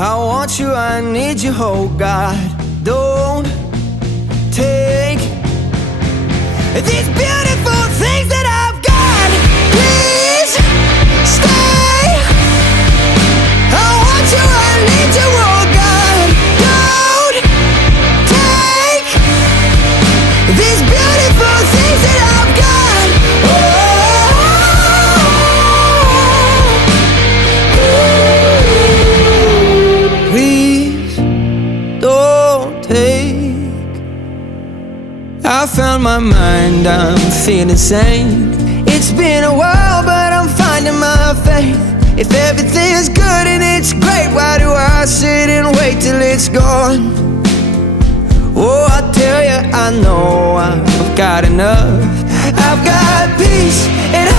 I want you, I need you, oh God. Don't take these beautiful things that I've got. Please stay. I want you, I need you, oh God. Don't take these beautiful things that I've got. Please don't take. I found my mind, I'm feeling sane. It's been a while, but I'm finding my faith. If everything's good and it's great, why do I sit and wait till it's gone? Oh, I tell you, I know I've got enough. I've got peace and I